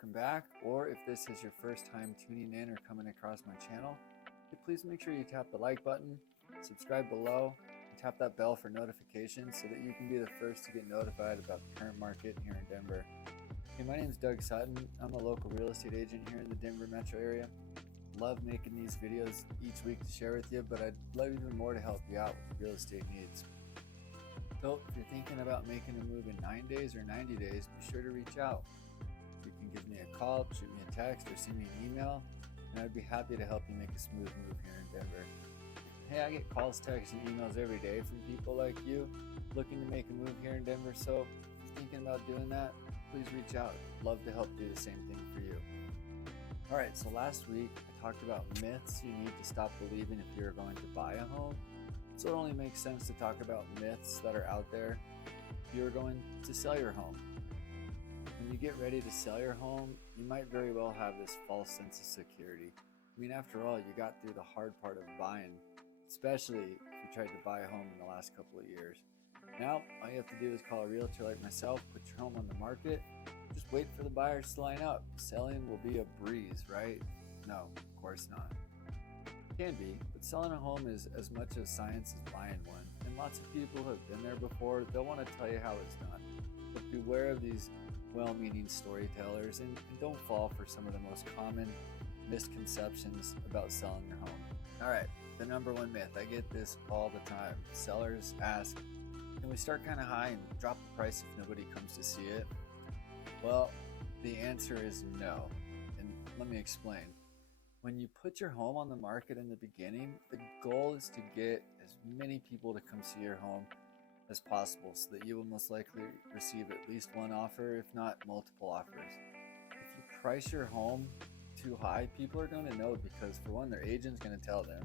welcome back, or if this is your first time tuning in or coming across my channel, please make sure you tap the like button, subscribe below, and tap that bell for notifications so that you can be the first to get notified about the current market here in Denver. Hey, my name is Doug Sutton. I'm a local real estate agent here in the Denver metro area. Love making these videos each week to share with you, but I'd love even more to help you out with your real estate needs. So if you're thinking about making a move in 9 days or 90 days, be sure to reach out. You can give me a call, shoot me a text, or send me an email, and I'd be happy to help you make a smooth move here in Denver. Hey, I get calls, texts, and emails every day from people like you looking to make a move here in Denver, so if you're thinking about doing that, please reach out. I'd love to help do the same thing for you. All right, so last week I talked about myths you need to stop believing if you're going to buy a home. So it only makes sense to talk about myths that are out there if you're going to sell your home. When you get ready to sell your home, you might very well have this false sense of security. I mean, after all, you got through the hard part of buying, especially if you tried to buy a home in the last couple of years. Now, all you have to do is call a realtor like myself, put your home on the market, just wait for the buyers to line up. Selling will be a breeze, right? No, of course not. It can be, but selling a home is as much as science as buying one. And lots of people who have been there before, they'll want to tell you how it's done. But beware of these well-meaning storytellers and don't fall for some of the most common misconceptions about selling your home. All right, the number one myth. I get this all the time. Sellers ask, can we start kind of high and drop the price if nobody comes to see it? Well, the answer is no, and let me explain. When you put your home on the market in the beginning, the goal is to get as many people to come see your home as possible so that you will most likely receive at least one offer, if not multiple offers. If you price your home too high, people are going to know because, for one, their agent's going to tell them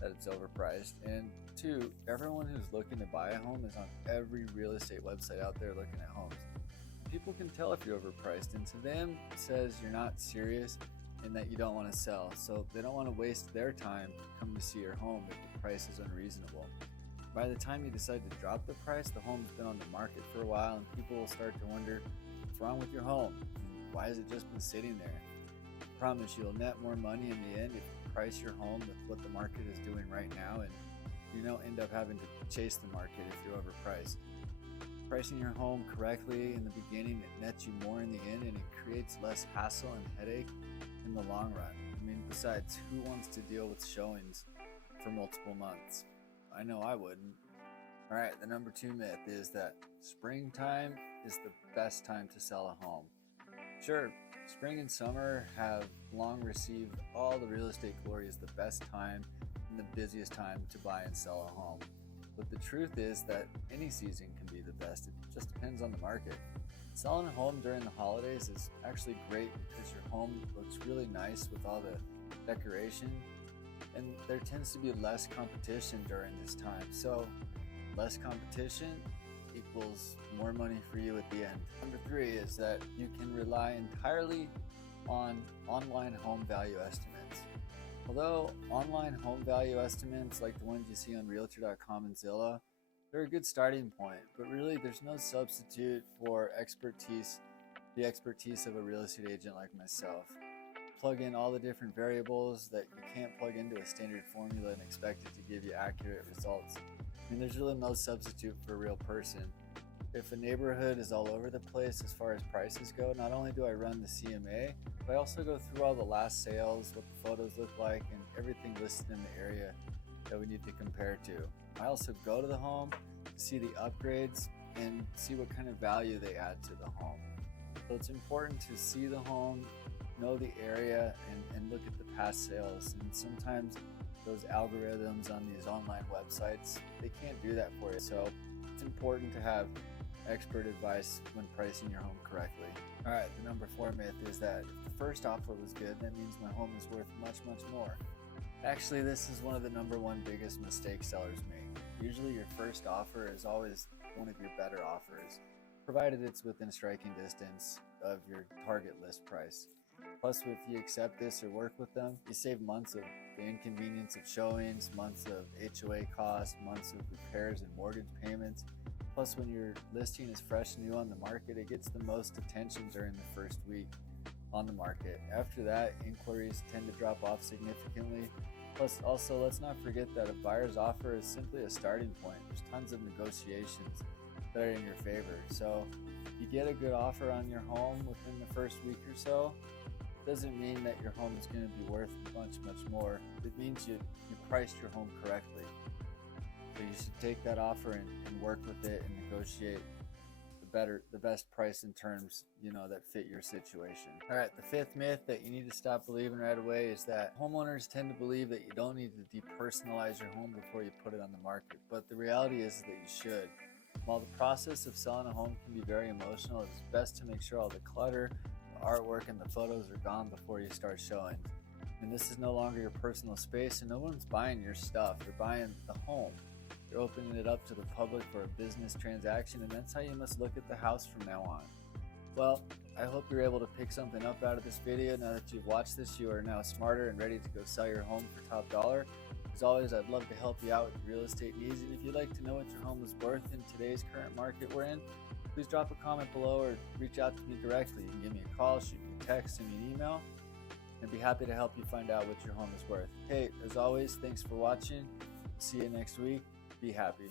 that it's overpriced, and two, everyone who's looking to buy a home is on every real estate website out there looking at homes. People can tell if you're overpriced, and to them it says you're not serious and that you don't want to sell, so they don't want to waste their time coming to see your home if the price is unreasonable. By the time you decide to drop the price, the home's been on the market for a while and people will start to wonder what's wrong with your home. Why has it just been sitting there? I promise you'll net more money in the end if you price your home with what the market is doing right now, and you don't end up having to chase the market if you're overpriced. Pricing your home correctly in the beginning, it nets you more in the end, and it creates less hassle and headache in the long run. I mean, besides, who wants to deal with showings for multiple months? I know I wouldn't. All right, the number two myth is that springtime is the best time to sell a home. Sure, spring and summer have long received all the real estate glory as the best time and the busiest time to buy and sell a home. But the truth is that any season can be the best. It just depends on the market. Selling a home during the holidays is actually great because your home looks really nice with all the decoration, and there tends to be less competition during this time. So less competition equals more money for you at the end. Number three is that you can rely entirely on online home value estimates. Although online home value estimates like the ones you see on Realtor.com and Zillow, they're a good starting point, but really there's no substitute for the expertise of a real estate agent like myself. Plug in all the different variables that you can't plug into a standard formula and expect it to give you accurate results. I mean, there's really no substitute for a real person. If a neighborhood is all over the place as far as prices go, not only do I run the CMA, but I also go through all the last sales, what the photos look like, and everything listed in the area that we need to compare to. I also go to the home to see the upgrades and see what kind of value they add to the home. So it's important to see the home, know the area, and look at the past sales. And sometimes those algorithms on these online websites, they can't do that for you. So it's important to have expert advice when pricing your home correctly. All right, the number four myth is that if the first offer was good, that means my home is worth much, much more. Actually, this is one of the number one biggest mistakes sellers make. Usually your first offer is always one of your better offers, provided it's within striking distance of your target list price. Plus, if you accept this or work with them, you save months of the inconvenience of showings, months of HOA costs, months of repairs and mortgage payments. Plus, when your listing is fresh and new on the market, it gets the most attention during the first week. on the market. After that, inquiries tend to drop off significantly. Plus, also, let's not forget that a buyer's offer is simply a starting point. There's tons of negotiations that are in your favor. So, if you get a good offer on your home within the first week or so, it doesn't mean that your home is going to be worth much more. It means you priced your home correctly. So you should take that offer and work with it and negotiate the best price and terms, that fit your situation. All right, the fifth myth that you need to stop believing right away is that homeowners tend to believe that you don't need to depersonalize your home before you put it on the market. But the reality is that you should. While the process of selling a home can be very emotional, it's best to make sure all the clutter, the artwork, and the photos are gone before you start showing. And this is no longer your personal space, and no one's buying your stuff. They're buying the home. You're opening it up to the public for a business transaction, and that's how you must look at the house from now on. Well, I hope you're able to pick something up out of this video. Now that you've watched this, you are now smarter and ready to go sell your home for top dollar. As always, I'd love to help you out with your real estate needs, and if you'd like to know what your home is worth in today's current market we're in, please drop a comment below or reach out to me directly. You can give me a call, shoot me a text, send me an email, and I'd be happy to help you find out what your home is worth. Hey, as always, thanks for watching. See you next week. Be happy.